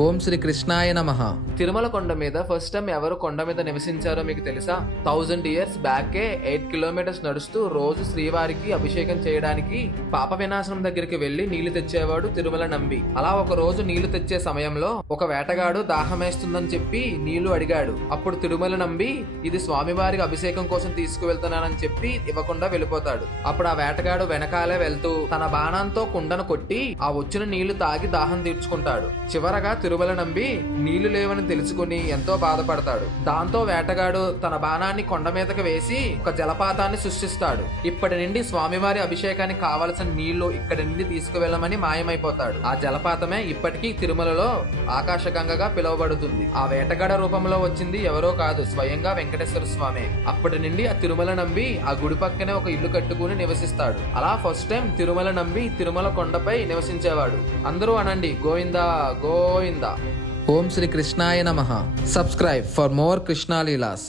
ఓం శ్రీ కృష్ణాయ నమః. తిరుమల కొండ మీద ఫస్ట్ టైం ఎవరు కొండ మీద నివసించారో మీకు తెలుసా? 1000 years బ్యాకే 8 kilometers నడుస్తూ రోజు శ్రీవారికి అభిషేకం చేయడానికి పాప వినాశనం దగ్గరికి వెళ్లి నీళ్లు తెచ్చేవాడు తిరుమల నంబి. అలా ఒక రోజు నీళ్లు తెచ్చే సమయంలో ఒక వేటగాడు దాహమేస్తుందని చెప్పి నీళ్లు అడిగాడు. అప్పుడు తిరుమల నంబి ఇది స్వామివారికి అభిషేకం కోసం తీసుకువెళ్తున్నానని చెప్పి ఇవ్వకుండా వెళ్ళిపోతాడు. అప్పుడు ఆ వేటగాడు వెనకాలే వెళ్తూ తన బాణంతో కుండను కొట్టి ఆ వచ్చిన నీళ్లు తాగి దాహం తీర్చుకుంటాడు. చివరగా తిరుమల నంబి నీళ్లు లేవని తెలుసుకుని ఎంతో బాధపడతాడు. దాంతో వేటగాడు తన బాణాన్ని కొండ మీదకి వేసి ఒక జలపాతాన్ని సృష్టిస్తాడు. ఇప్పటి నుండి స్వామివారి అభిషేకానికి కావలసిన నీళ్లు ఇక్కడి నుండి తీసుకువెళ్ళమని మాయమైపోతాడు. ఆ జలపాతమే ఇప్పటికీ తిరుమలలో ఆకాశగంగగా పిలువబడుతుంది. ఆ వేటగాడ రూపంలో వచ్చింది ఎవరో కాదు, స్వయంగా వెంకటేశ్వర స్వామి. అప్పటి నుండి ఆ తిరుమల నంబి ఆ గుడి పక్కనే ఒక ఇల్లు కట్టుకుని నివసిస్తాడు. అలా ఫస్ట్ టైం తిరుమల నంబి తిరుమల కొండపై నివసించేవాడు. అందరూ అనండి గోవిందా గోవిందా. ఓం శ్రీ కృష్ణాయ నమః. Subscribe for more Krishna Leela's.